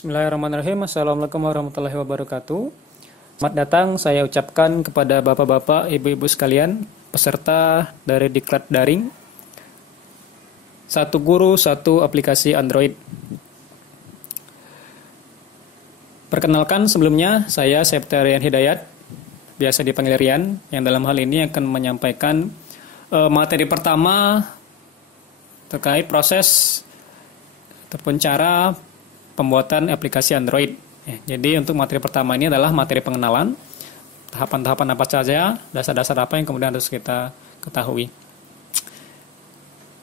Bismillahirrahmanirrahim. Assalamualaikum warahmatullahi wabarakatuh. Selamat datang saya ucapkan kepada bapak-bapak, ibu-ibu sekalian, peserta dari Diklat Daring. Satu guru, satu aplikasi Android. Perkenalkan sebelumnya, saya Septarian Hidayat, biasa dipanggil Rian, yang dalam hal ini akan menyampaikan materi pertama terkait proses ataupun cara pembuatan aplikasi Android. Jadi untuk materi pertama ini adalah materi pengenalan, tahapan-tahapan apa saja, dasar-dasar apa yang kemudian harus kita ketahui.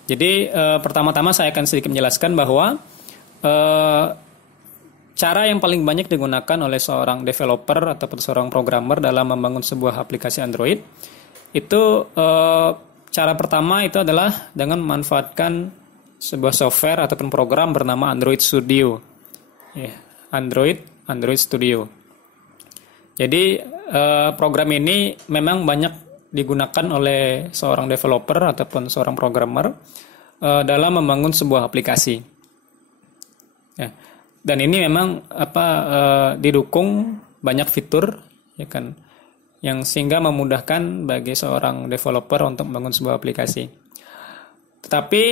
Jadi pertama-tama saya akan sedikit menjelaskan bahwa cara yang paling banyak digunakan oleh seorang developer ataupun seorang programmer dalam membangun sebuah aplikasi Android itu cara pertama itu adalah dengan memanfaatkan sebuah software ataupun program bernama Android Studio. Android Studio. Jadi program ini memang banyak digunakan oleh seorang developer ataupun seorang programmer dalam membangun sebuah aplikasi. Dan ini memang didukung banyak fitur, ya kan, yang sehingga memudahkan bagi seorang developer untuk membangun sebuah aplikasi. Tetapi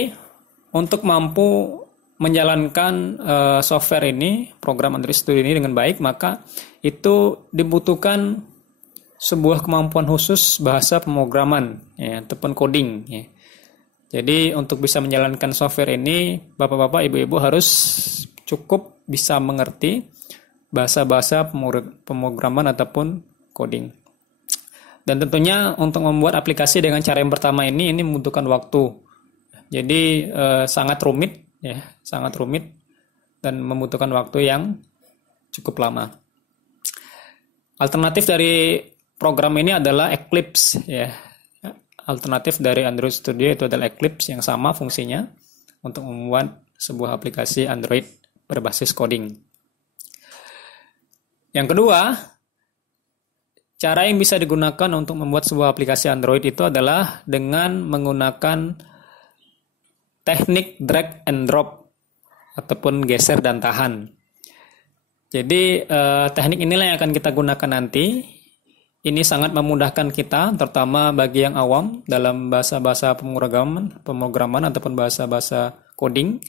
untuk mampu menjalankan software ini, program Android Studio ini dengan baik, maka itu dibutuhkan sebuah kemampuan khusus bahasa pemrograman, ya, ataupun coding. Ya. Jadi untuk bisa menjalankan software ini, bapak-bapak, ibu-ibu harus cukup bisa mengerti bahasa-bahasa pemrograman ataupun coding. Dan tentunya untuk membuat aplikasi dengan cara yang pertama ini membutuhkan waktu. Jadi sangat rumit dan membutuhkan waktu yang cukup lama. Alternatif dari program ini adalah Eclipse, ya. Alternatif dari Android Studio itu adalah Eclipse yang sama fungsinya untuk membuat sebuah aplikasi Android berbasis coding. Yang kedua, cara yang bisa digunakan untuk membuat sebuah aplikasi Android itu adalah dengan menggunakan teknik drag and drop ataupun geser dan tahan. Jadi teknik inilah yang akan kita gunakan nanti. Ini sangat memudahkan kita, terutama bagi yang awam dalam bahasa-bahasa pemrograman ataupun bahasa-bahasa coding.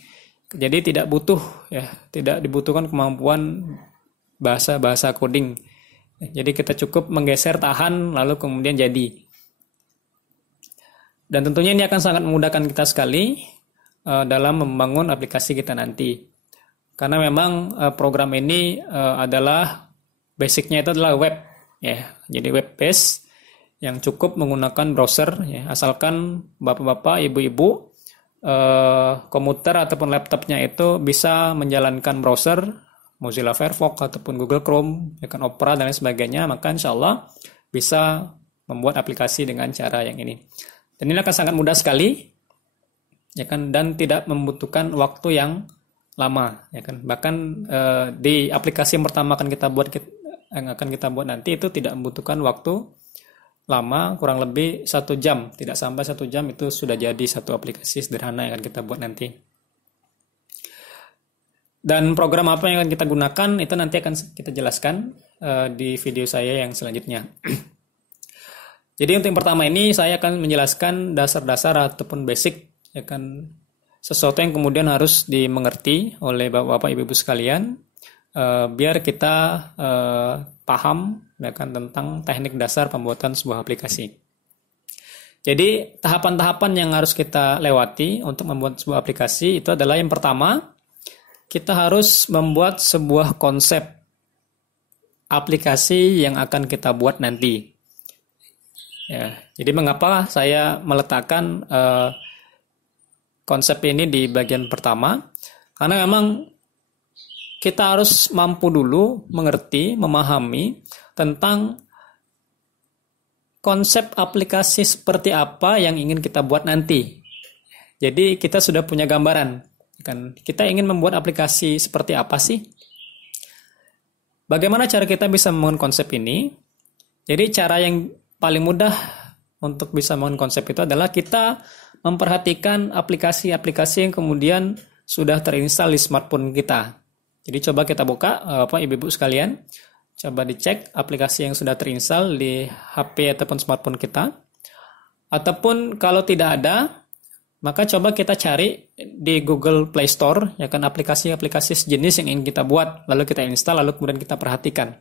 Jadi tidak dibutuhkan kemampuan bahasa-bahasa coding. Jadi kita cukup menggeser tahan lalu kemudian jadi. Dan tentunya ini akan sangat memudahkan kita sekali dalam membangun aplikasi kita nanti. Karena memang program ini adalah basicnya itu adalah web, ya. Jadi web based yang cukup menggunakan browser, ya. Asalkan bapak-bapak, ibu-ibu komputer ataupun laptopnya itu bisa menjalankan browser Mozilla Firefox ataupun Google Chrome, ya kan, Opera dan lain sebagainya, maka insya Allah bisa membuat aplikasi dengan cara yang ini. Dan ini akan sangat mudah sekali, ya kan, dan tidak membutuhkan waktu yang lama, ya kan. Bahkan di aplikasi yang pertama yang akan kita buat nanti itu tidak membutuhkan waktu lama, kurang lebih 1 jam, tidak sampai 1 jam itu sudah jadi satu aplikasi sederhana yang akan kita buat nanti. Dan program apa yang akan kita gunakan itu nanti akan kita jelaskan di video saya yang selanjutnya. Jadi untuk yang pertama ini saya akan menjelaskan dasar-dasar ataupun basic, ya kan, sesuatu yang kemudian harus dimengerti oleh bapak-bapak, ibu-ibu sekalian, biar kita paham, ya kan, tentang teknik dasar pembuatan sebuah aplikasi. Jadi tahapan-tahapan yang harus kita lewati untuk membuat sebuah aplikasi itu adalah yang pertama, kita harus membuat sebuah konsep aplikasi yang akan kita buat nanti. Ya, jadi mengapa saya meletakkan konsep ini di bagian pertama? Karena memang kita harus mampu dulu mengerti, memahami tentang konsep aplikasi seperti apa yang ingin kita buat nanti. Jadi kita sudah punya gambaran, kan? Kita ingin membuat aplikasi seperti apa sih? Bagaimana cara kita bisa membangun konsep ini? Jadi cara yang paling mudah untuk bisa membangun konsep itu adalah kita memperhatikan aplikasi-aplikasi yang kemudian sudah terinstall di smartphone kita. Jadi coba kita buka, Bapak Ibu sekalian, coba dicek aplikasi yang sudah terinstall di HP ataupun smartphone kita. Ataupun kalau tidak ada, maka coba kita cari di Google Play Store, ya kan, aplikasi-aplikasi sejenis yang ingin kita buat, lalu kita install, lalu kemudian kita perhatikan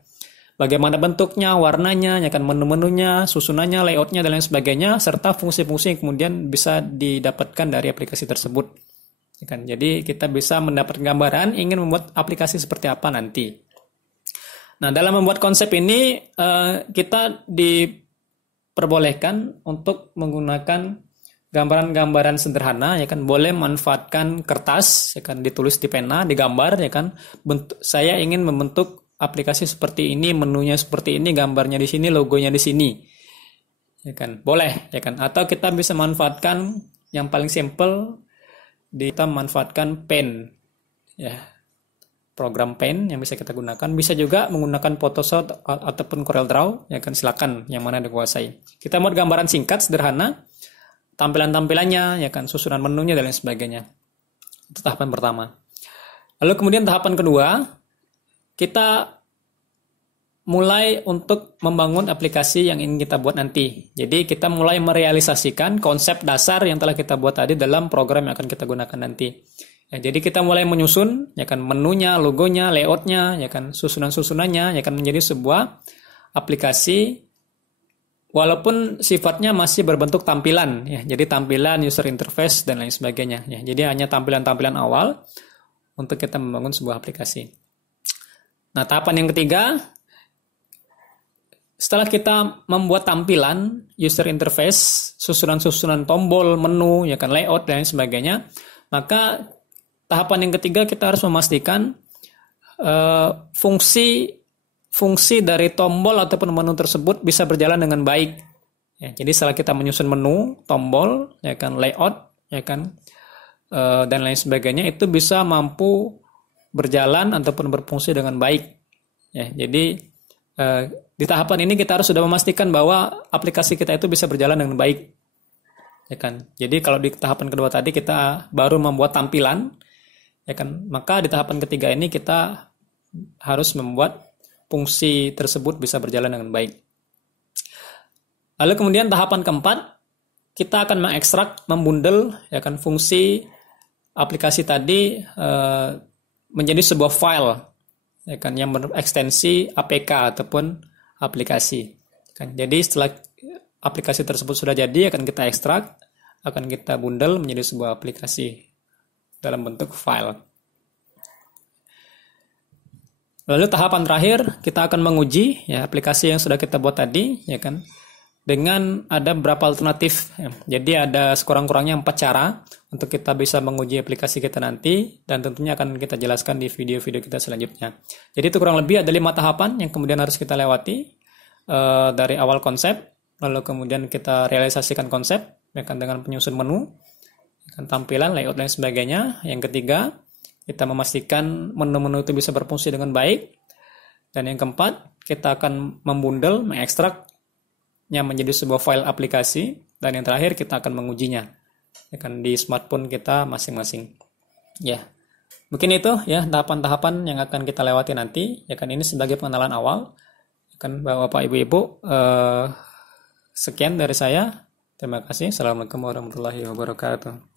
bagaimana bentuknya, warnanya, ya kan, menu-menunya, susunannya, layoutnya, dan lain sebagainya, serta fungsi-fungsi yang kemudian bisa didapatkan dari aplikasi tersebut. Ya kan? Jadi kita bisa mendapat gambaran ingin membuat aplikasi seperti apa nanti. Nah, dalam membuat konsep ini kita diperbolehkan untuk menggunakan gambaran-gambaran sederhana, ya kan, boleh manfaatkan kertas, ya kan, ditulis di pena, digambar, ya kan. Saya ingin membentuk aplikasi seperti ini, menunya seperti ini, gambarnya di sini, logonya di sini, ya kan, boleh, ya kan. Atau kita bisa manfaatkan yang paling simple, kita manfaatkan pen, ya, program pen yang bisa kita gunakan. Bisa juga menggunakan Photoshop ataupun CorelDRAW, ya kan, silakan yang mana dikuasai. Kita buat gambaran singkat sederhana, tampilan-tampilannya, ya kan, susunan menunya dan lain sebagainya. Itu tahapan pertama. Lalu kemudian tahapan kedua, kita mulai untuk membangun aplikasi yang ingin kita buat nanti. Jadi kita mulai merealisasikan konsep dasar yang telah kita buat tadi dalam program yang akan kita gunakan nanti. Ya, jadi kita mulai menyusun, ya kan, menunya, logonya, layoutnya, ya kan, susunan-susunannya, ya kan, menjadi sebuah aplikasi walaupun sifatnya masih berbentuk tampilan, ya. Jadi tampilan, user interface dan lain sebagainya, ya. Jadi hanya tampilan-tampilan awal untuk kita membangun sebuah aplikasi. Nah, tahapan yang ketiga, setelah kita membuat tampilan, user interface, susunan-susunan tombol, menu, ya kan, layout dan lain sebagainya, maka tahapan yang ketiga kita harus memastikan fungsi dari tombol ataupun menu tersebut bisa berjalan dengan baik. Ya, jadi setelah kita menyusun menu, tombol, ya kan, layout, ya kan, dan lain sebagainya, itu bisa mampu berjalan ataupun berfungsi dengan baik. Ya, jadi di tahapan ini kita harus sudah memastikan bahwa aplikasi kita itu bisa berjalan dengan baik, ya kan. Jadi kalau di tahapan kedua tadi kita baru membuat tampilan, ya kan, maka di tahapan ketiga ini kita harus membuat fungsi tersebut bisa berjalan dengan baik. Lalu kemudian tahapan keempat, kita akan mengekstrak, membundel, ya kan, fungsi aplikasi tadi menjadi sebuah file, ya kan, yang berekstensi APK ataupun aplikasi, kan. Jadi setelah aplikasi tersebut sudah jadi, akan kita ekstrak, akan kita bundel menjadi sebuah aplikasi dalam bentuk file. Lalu tahapan terakhir, kita akan menguji, ya, aplikasi yang sudah kita buat tadi, ya kan, dengan ada beberapa alternatif, ya. Jadi ada sekurang-kurangnya 4 cara untuk kita bisa menguji aplikasi kita nanti, dan tentunya akan kita jelaskan di video-video kita selanjutnya. Jadi itu kurang lebih ada 5 tahapan yang kemudian harus kita lewati, dari awal konsep, lalu kemudian kita realisasikan konsep, ya kan, dengan penyusun menu, ya kan, tampilan, layout dan sebagainya. Yang ketiga, kita memastikan menu-menu itu bisa berfungsi dengan baik. Dan yang keempat, kita akan membundel, mengekstraknya menjadi sebuah file aplikasi. Dan yang terakhir, kita akan mengujinya, ya kan, di smartphone kita masing-masing. Ya, mungkin itu, ya, tahapan-tahapan yang akan kita lewati nanti. Ya kan, ini sebagai pengenalan awal. Ya kan, Bapak Ibu, sekian dari saya. Terima kasih. Assalamualaikum warahmatullahi wabarakatuh.